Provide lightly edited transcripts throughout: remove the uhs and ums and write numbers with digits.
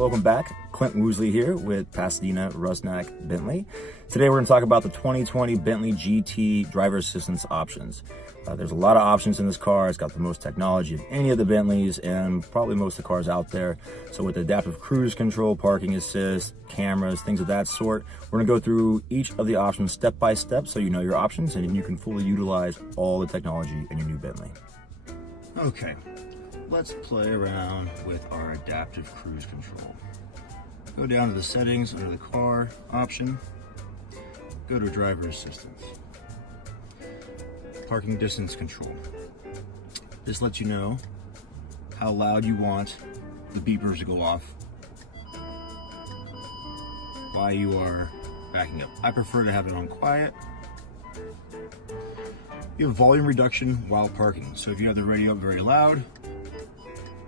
Welcome back. Clint Woosley here with Pasadena Rusnak Bentley. Today we're going to talk about the 2020 Bentley GT driver assistance options. There's a lot of options in this car. It's got the most technology of any of the Bentleys and probably most of the cars out there. So with adaptive cruise control, parking assist, cameras, things of that sort, we're going to go through each of the options step by step so you know your options and you can fully utilize all the technology in your new Bentley. Okay, let's play around with our adaptive cruise control. Go down to the settings under the car option, go to driver assistance. Parking distance control. This lets you know how loud you want the beepers to go off while you are backing up. I prefer to have it on quiet. You have volume reduction while parking. So if you have the radio up very loud,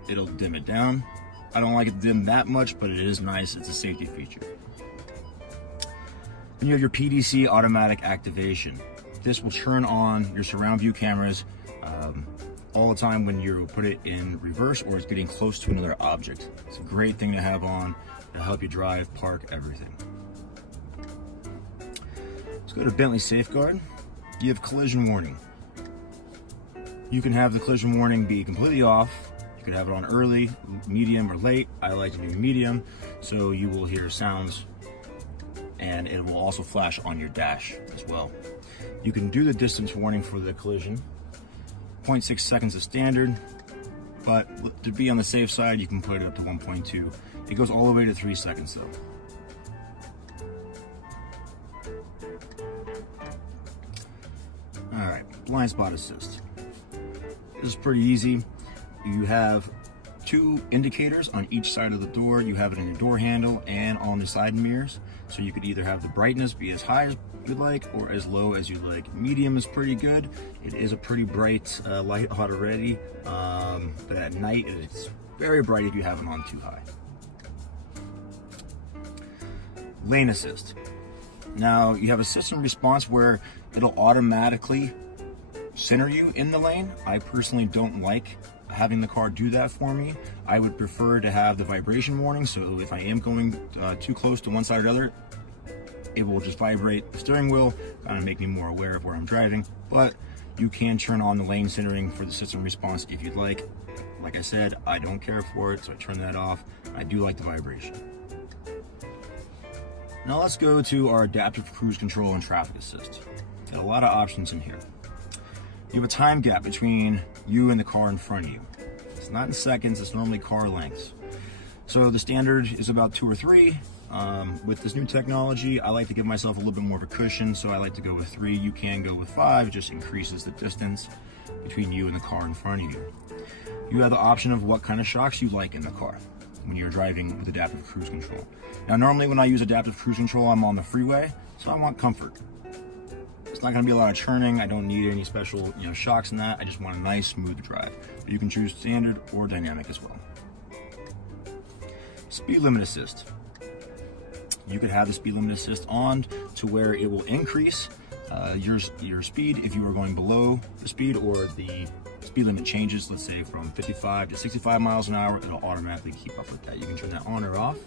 it'll dim it down. I don't like it dim that much, but it is nice. It's a safety feature. Then you have your PDC automatic activation. This will turn on your surround view cameras all the time when you put it in reverse or it's getting close to another object. It's a great thing to have on to help you drive, park, everything. Let's go to Bentley Safeguard. You have collision warning. You can have the collision warning be completely off. You can have it on early, medium, or late. I like to do medium, so you will hear sounds and it will also flash on your dash as well. You can do the distance warning for the collision. 0.6 seconds is standard, but to be on the safe side, you can put it up to 1.2. It goes all the way to 3 seconds though. All right, blind spot assist. This is pretty easy. You have two indicators on each side of the door. You have it in your door handle and on the side mirrors. So you could either have the brightness be as high as you'd like or as low as you like. Medium is pretty good. It is a pretty bright light already, but at night it's very bright if you have it on too high. Lane assist. Now you have a system response where it'll automatically center you in the lane. I personally don't like having the car do that for me. I would prefer to have the vibration warning, so if I am going too close to one side or the other, it will just vibrate the steering wheel, kind of make me more aware of where I'm driving. But you can turn on the lane centering for the system response if you'd like. Like I said, I don't care for it, so I turn that off. I do like the vibration. Now let's go to our adaptive cruise control and traffic assist. Got a lot of options in here. You have a time gap between you and the car in front of you. It's not in seconds, it's normally car lengths. So the standard is about 2 or 3. With this new technology, I like to give myself a little bit more of a cushion, so I like to go with 3. You can go with 5, it just increases the distance between you and the car in front of you. You have the option of what kind of shocks you like in the car when you're driving with adaptive cruise control. Now normally when I use adaptive cruise control, I'm on the freeway, so I want comfort. It's not going to be a lot of churning. I don't need any special, shocks in that. I just want a nice, smooth drive. But you can choose standard or dynamic as well. Speed limit assist. You could have the speed limit assist on to where it will increase your speed if you are going below the speed or the speed limit changes. Let's say from 55 to 65 miles an hour, it'll automatically keep up with that. You can turn that on or off.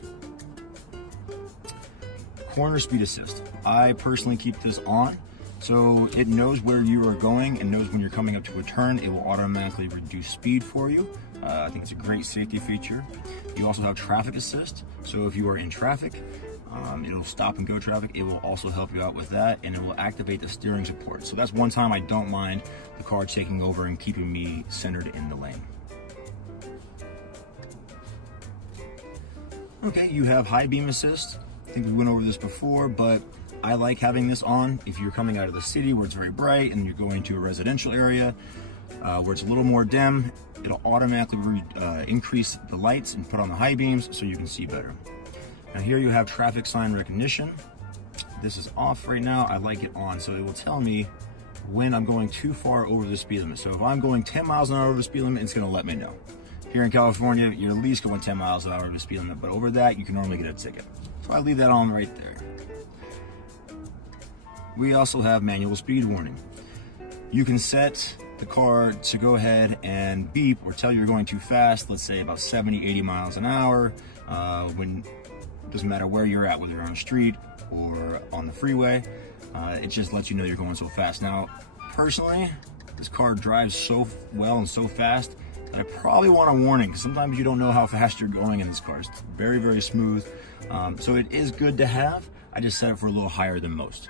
Corner speed assist. I personally keep this on. So it knows where you are going and knows when you're coming up to a turn. It will automatically reduce speed for you. I think it's a great safety feature. You also have traffic assist. So if you are in traffic, it'll stop and go traffic. It will also help you out with that, and it will activate the steering support. So that's one time I don't mind the car taking over and keeping me centered in the lane. Okay, you have high beam assist. I think we went over this before, but I like having this on if you're coming out of the city where it's very bright and you're going to a residential area where it's a little more dim. It'll automatically increase the lights and put on the high beams so you can see better. Now here you have traffic sign recognition. This is off right now. I like it on, so it will tell me when I'm going too far over the speed limit. So if I'm going 10 miles an hour over the speed limit, it's going to let me know. Here in California, you're at least going 10 miles an hour over the speed limit, but over that, you can normally get a ticket. So I leave that on right there. We also have manual speed warning. You can set the car to go ahead and beep or tell you're going too fast, let's say about 70, 80 miles an hour, when doesn't matter where you're at, whether you're on the street or on the freeway, it just lets you know you're going so fast. Now, personally, this car drives so well and so fast that I probably want a warning, because sometimes you don't know how fast you're going in this car. It's very, very smooth. So it is good to have. I just set it for a little higher than most.